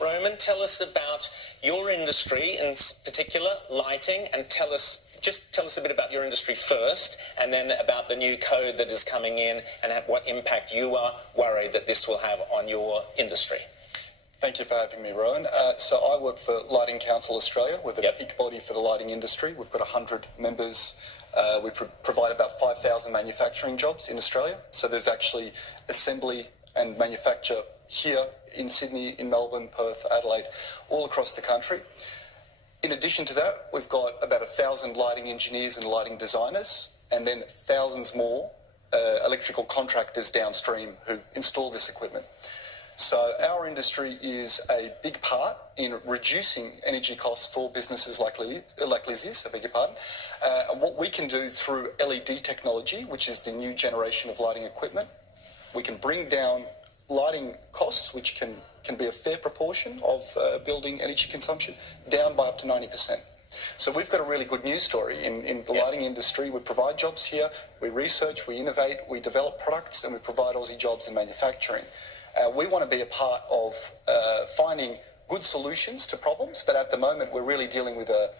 Roman, tell us about your industry, in particular, lighting, and tell us a bit about your industry first, and then about the new code that is coming in and what impact you are worried that this will have on your industry. Thank you for having me, Rowan. So I work for Lighting Council Australia. We're the peak body for the lighting industry. We've got 100 members. We provide about 5,000 manufacturing jobs in Australia. So there's actually assembly and manufacture here in Sydney, in Melbourne, Perth, Adelaide, all across the country. In addition to that, we've got about 1,000 lighting engineers and lighting designers, and then thousands more electrical contractors downstream who install this equipment. So our industry is a big part in reducing energy costs for businesses like Lizzie's, I beg your pardon. And what we can do through LED technology, which is the new generation of lighting equipment, we can bring down lighting costs, which can be a fair proportion of building energy consumption, down by up to 90%. So we've got a really good news story in the lighting industry. We provide jobs here, we research, we innovate, we develop products, and we provide Aussie jobs in manufacturing. We want to be a part of finding good solutions to problems, but at the moment we're really dealing with a,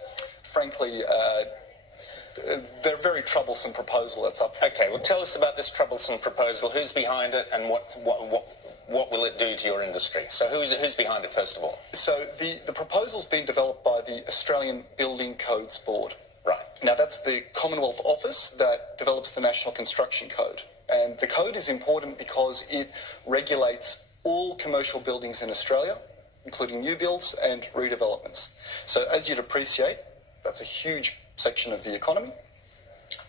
frankly, very, very troublesome proposal that's up. Okay, well, tell us about this troublesome proposal. Who's behind it, and what will it do to your industry? So who's behind it, first of all? So the proposal's been developed by the Australian Building Codes Board. Right. Now, that's the Commonwealth Office that develops the National Construction Code. And the code is important because it regulates all commercial buildings in Australia, including new builds and redevelopments. So as you'd appreciate, that's a huge section of the economy.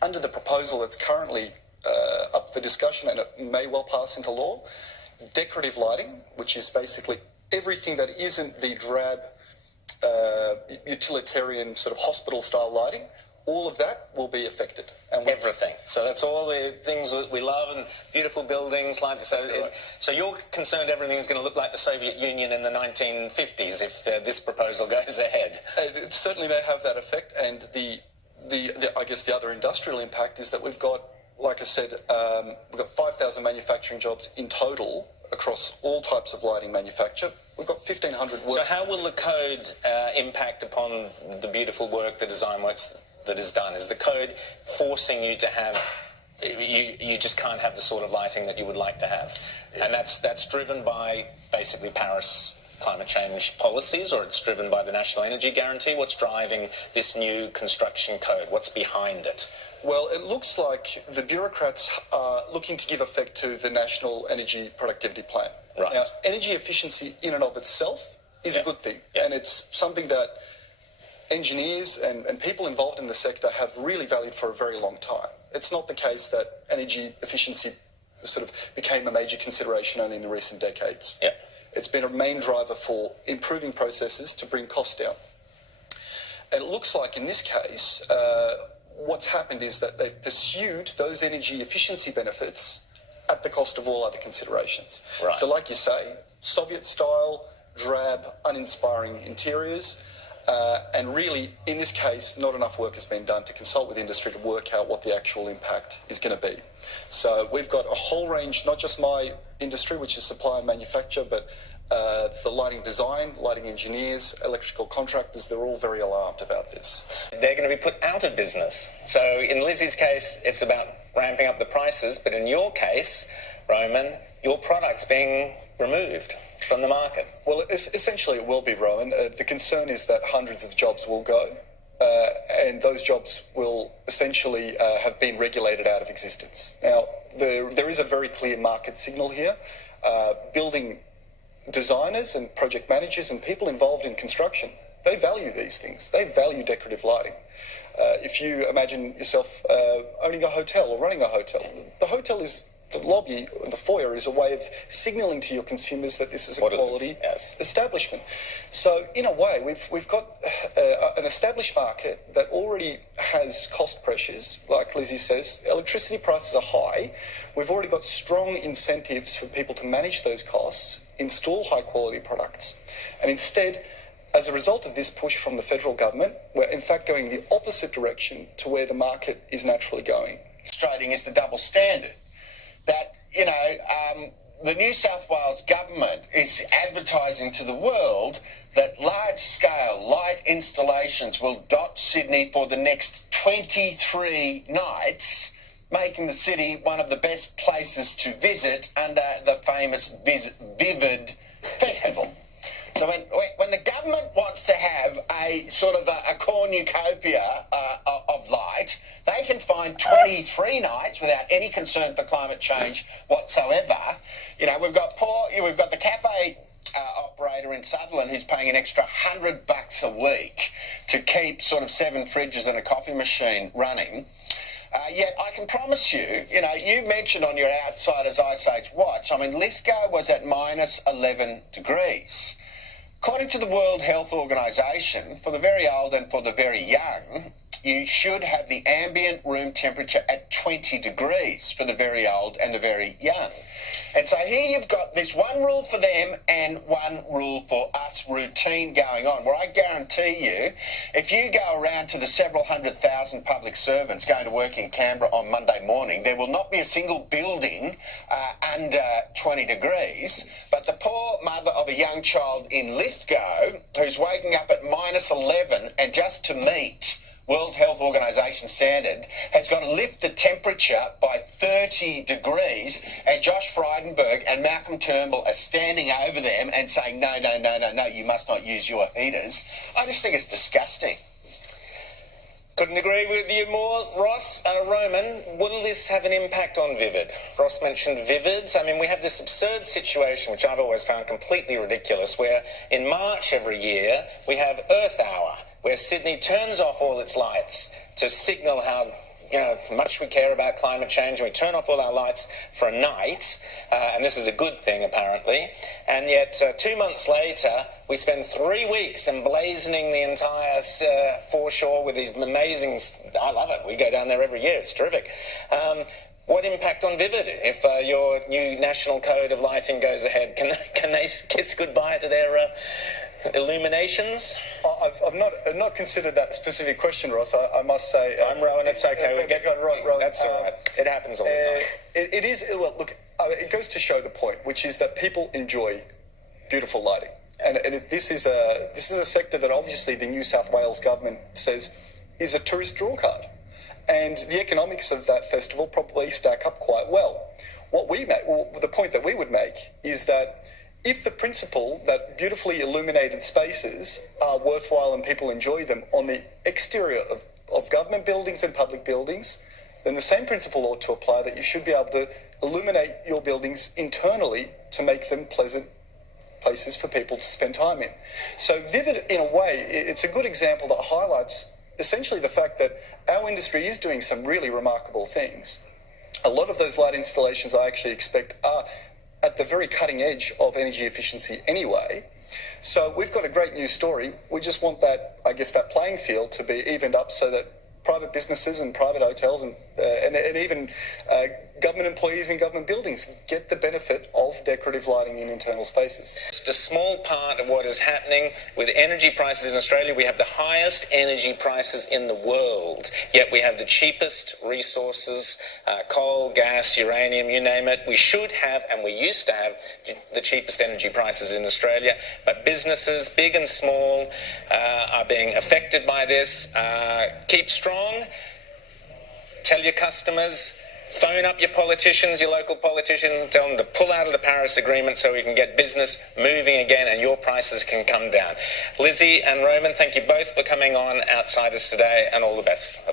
Under the proposal that's currently up for discussion, and it may well pass into law, decorative lighting, which is basically everything that isn't the drab utilitarian sort of hospital-style lighting, all of that will be affected. And everything. So that's all the things that we love, and beautiful buildings like so. So you're concerned everything's going to look like the Soviet Union in the 1950s if this proposal goes ahead? It certainly may have that effect, and the I guess the other industrial impact is that we've got, like I said, we've got 5,000 manufacturing jobs in total across all types of lighting manufacture. We've got 1,500 work. So how will the code impact upon the beautiful work, the design works that is done? Is the code forcing you to have, you just can't have the sort of lighting that you would like to have? And that's driven by basically Paris climate change policies, or it's driven by the National Energy Guarantee? What's driving this new construction code? What's behind it? Well, it looks like the bureaucrats are looking to give effect to the National Energy Productivity Plan. Right. Now, energy efficiency in and of itself is a good thing, and it's something that engineers and people involved in the sector have really valued for a very long time. It's not the case that energy efficiency sort of became a major consideration only in the recent decades. Yeah. It's been a main driver for improving processes to bring costs down. And it looks like in this case, what's happened is that they've pursued those energy efficiency benefits at the cost of all other considerations. Right. So like you say, Soviet-style, drab, uninspiring interiors, and really, in this case, not enough work has been done to consult with industry to work out what the actual impact is going to be. So we've got a whole range, not just my industry, which is supply and manufacture, but the lighting design, lighting engineers, electrical contractors, they're all very alarmed about this. They're going to be put out of business. So in Lizzie's case, it's about ramping up the prices, but in your case, Roman, your product's being removed from the market. Well, essentially it will be, Rowan. The concern is that hundreds of jobs will go, and those jobs will essentially have been regulated out of existence. Now, there is a very clear market signal here. Building designers and project managers and people involved in construction, they value these things. They value decorative lighting. If you imagine yourself owning a hotel or running a hotel, the hotel is the lobby, the foyer, is a way of signalling to your consumers that this is a quality establishment. So, in a way, we've got an established market that already has cost pressures. Like Lizzie says, electricity prices are high. We've already got strong incentives for people to manage those costs, install high-quality products. And instead, as a result of this push from the federal government, we're in fact going the opposite direction to where the market is naturally going. Demonstrating is the double standard. That, the New South Wales government is advertising to the world that large-scale light installations will dot Sydney for the next 23 nights, making the city one of the best places to visit under the famous Vivid Festival. So when the government wants to have a sort of a cornucopia of light, they can find 23 nights without any concern for climate change whatsoever. You know, we've got the cafe operator in Sutherland who's paying an extra $100 a week to keep sort of 7 fridges and a coffee machine running. Yet I can promise you, you know, you mentioned on your Outsiders Ice Age watch, I mean, Lithgow was at minus 11 degrees. According to the World Health Organization, for the very old and for the very young, you should have the ambient room temperature at 20 degrees for the very old and the very young. And so here you've got this one rule for them and one rule for us routine going on, where I guarantee you, if you go around to the several 100,000 public servants going to work in Canberra on Monday morning, there will not be a single building under 20 degrees, but the poor mother of a young child in Lithgow who's waking up at minus 11 and just to meet World Health Organization standard has got to lift the temperature by 30 degrees, and Josh Frydenberg and Malcolm Turnbull are standing over them and saying, no, you must not use your heaters. I just think it's disgusting. Couldn't agree with you more, Ross. Roman, will this have an impact on Vivid? Ross mentioned Vivid. I mean, we have this absurd situation, which I've always found completely ridiculous, where in March every year we have Earth Hour, where Sydney turns off all its lights to signal how much we care about climate change, and we turn off all our lights for a night, and this is a good thing apparently, and yet 2 months later we spend 3 weeks emblazoning the entire foreshore with these amazing, I love it, we go down there every year, it's terrific. What impact on Vivid if your new national code of lighting goes ahead? Can they kiss goodbye to their illuminations? I've not considered that specific question, Ross. I must say. I'm Rowan. It's okay. We get right. That's all right. It happens all the time. It is. Well, look, it goes to show the point, which is that people enjoy beautiful lighting, and this is a sector that obviously the New South Wales government says is a tourist draw card, and the economics of that festival probably stack up quite well. The point that we would make is that if the principle that beautifully illuminated spaces are worthwhile and people enjoy them on the exterior of government buildings and public buildings, then the same principle ought to apply, that you should be able to illuminate your buildings internally to make them pleasant places for people to spend time in. So Vivid, in a way, it's a good example that highlights essentially the fact that our industry is doing some really remarkable things. A lot of those light installations I actually expect are at the very cutting edge of energy efficiency anyway. So we've got a great news story. We just want that, I guess, that playing field to be evened up so that private businesses and private hotels and even government employees in government buildings get the benefit of decorative lighting in internal spaces. It's a small part of what is happening with energy prices in Australia. We have the highest energy prices in the world, yet we have the cheapest resources, coal, gas, uranium, you name it. We should have, and we used to have, the cheapest energy prices in Australia, but businesses, big and small, are being affected by this. Keep strong. Tell your customers, phone up your politicians, your local politicians, and tell them to pull out of the Paris Agreement so we can get business moving again and your prices can come down. Lizzie and Roman, thank you both for coming on Outsiders today, and all the best.